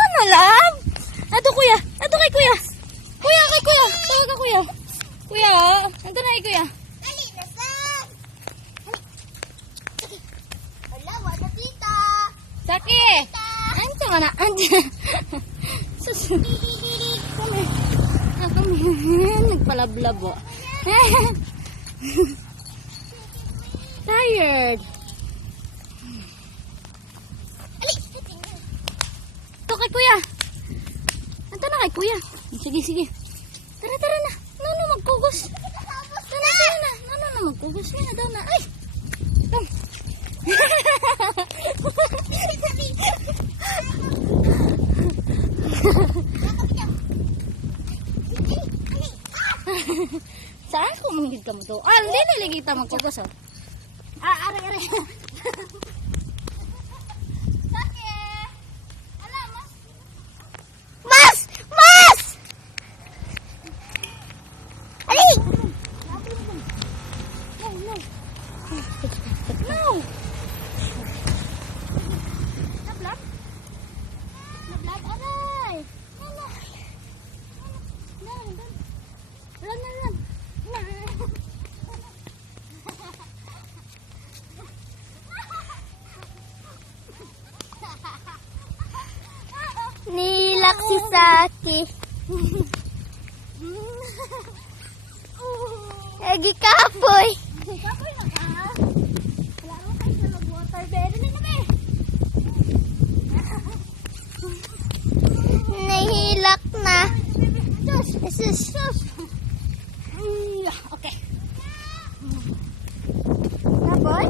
Ano lang? Ato kuya. Ato kay kuya. Kuya, kay kuya. Tawag ka kuya. Kuya, ato na kay kuya. Dali, nasaan? Wala, wala tita. Saki. Anto nga na. Sus. Kami. Kami. Nagpalablabo. Tired. Ito kay kuya. Ito na kay kuya. Sige, sige. Tara, tara na. Nono, magkugos. Tara, tara na. Nono, magkugos. Yan, daw na. Ay. Come. Saan ko manggid ka mo to? Ah, hindi nilagay kita magkugos. Ah, are, are. Mas! Mas! Ali! No! Nablag? Nablag? Aray! Run, run, run! Nilak si Saki. Egi kapoy. Kapoy na ka? Wala mo kayo na mag-water bed. Ano na ba? Nahilak na. Sus! Okay. Kapoy?